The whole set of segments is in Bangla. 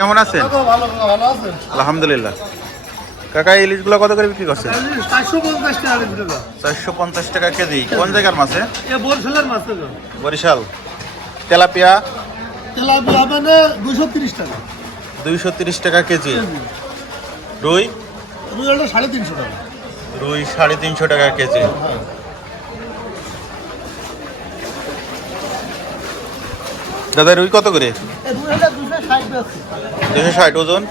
কেমন আছেন? আলহামদুলিল্লাহ। কাকা ইলিশগুলো কত করে বিক্রি করছেন? চারশো পঞ্চাশ টাকা কেজি কোন জায়গার মাছে বরিশালের মাছ বরিশাল। তেলাপিয়া? তেলাপিয়া মানে দুশো তিরিশ টাকা। দুইশো তিরিশ টাকা কেজি। রুই? রুইটা সাড়ে তিনশো টাকা। রুই সাড়ে তিনশো টাকা কেজি। দাদা রুই কত করে? দুশো ষাট ওজন?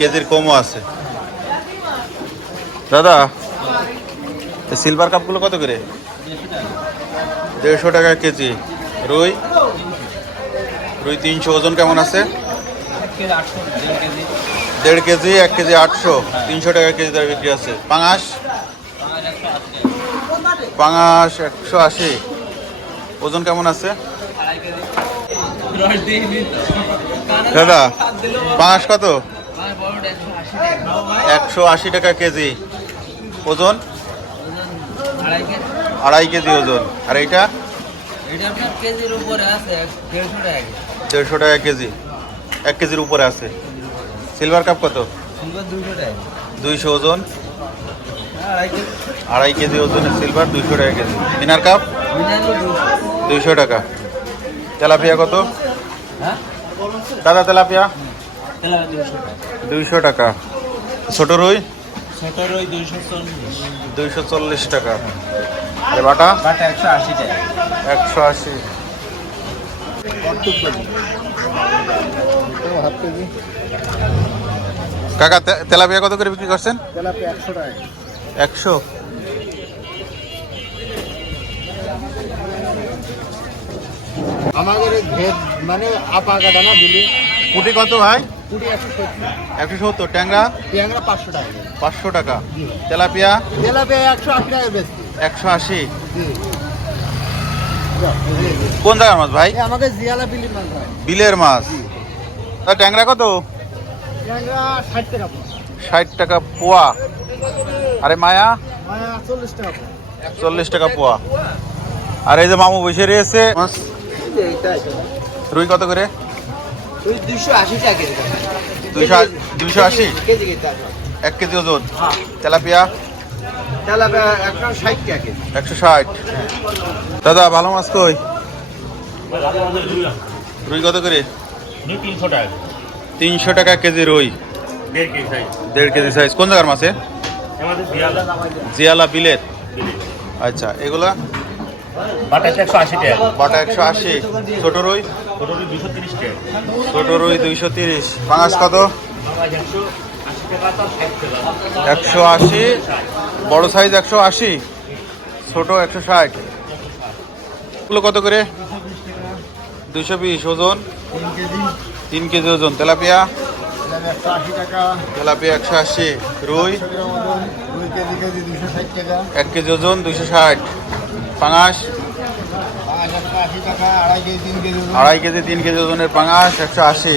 কেজির কমও আছে। দাদা সিলভার কাপগুলো কত করে? দেড়শো টাকা কেজি। রুই? রুই তিনশো ওজন কেমন আছে? দেড় কেজি এক কেজি আটশো। তিনশো টাকা কেজি দরে বিক্রি আছে। পাঙাশ? পাঙাশ একশো আশি। ওজন কেমন আছে? দাদা পাঙাশ কত? একশো আশি টাকা কেজি। ওজন? আড়াই কেজি ওজন। আর এইটা? দেড়শো টাকা কেজি। এক কেজির উপরে আছে। সিলভার কাপ কত? দুইশো ওজন। আড়াই কেজি। ওজনের সিলভার দুইশো টাকা কেজি। মিনার কাপ দুইশো টাকা। তেলাপিয়া কত? হ্যাঁ? দাদা তেলাপিয়া? দুইশো টাকা। ছোট রুই? দুইশো চল্লিশ। টাকা। আরে বাটা? একশো আশি টাকা। একশো আশি। কাকা তে- তেলাপিয়া কত করে বিক্রি করছেন? তেলাপিয়া একশো টাকা একশো আমাদের ভেদ মানে আপা কাটা না দিলি। পুটি কত ভাই? একশো সত্তর। একশো সত্তর। ট্যাংরা? পেঁয়াংরা পাঁচশো টাকা পাঁচশো টাকা। তেলাপিয়া? তেলাপিয়া একশো আশি টাকা বেশি। একশো আশি। কোন জায়গার মাছ ভাই? আমাকে জিয়ালা বিলি মাছ বিলের মাছ। আর ট্যাংরা কত? পেঁয়াংরা ষাট টাকা পোয়া। ষাট টাকা পোয়া। আরে মায়া? মানে চল্লিশ টাকা। চল্লিশ টাকা পোয়া। আর এই যে মামু বসে রয়েছে। মাছ রুই কত করে? ওই দুশো আশি টাকা আ- আশি? কেজি এক কেজি ওজন? হ্যাঁ। তেলাপিয়া? তেলাপিয়া একশো ষাট টাকা একশো ষাট। দাদা ভালো মাছ কই? রুই কত করে? তিনশো টাকা তিনশো টাকা কেজি রুই। দেড় কেজি সাইজ দেড় কেজি সাইজ কোন জায়গার মাছে জিয়ালা বিলের। আচ্ছা এগুলা? বাটা একশো আশি টাকা। বাটা একশো আশি। ছোট রুই? ছোটো দুশো তিরিশ টাকা। ছোট রুই দুইশো তিরিশ। পাঙাশ কত? একশো আশি বড় সাইজ একশো আশি। ছোট একশো ষাট। এগুলো কত করে? দুইশো বিশ ওজন। তিন কেজি ওজন। তেলাপিয়া? তেলাপিয়া একশো আশি। রুই? দুশো এক কেজি ওজন দুইশো ষাট। পাঙাশ। আড়াই কেজি তিন কেজি ওজনের পাঙাশ একশো আশি।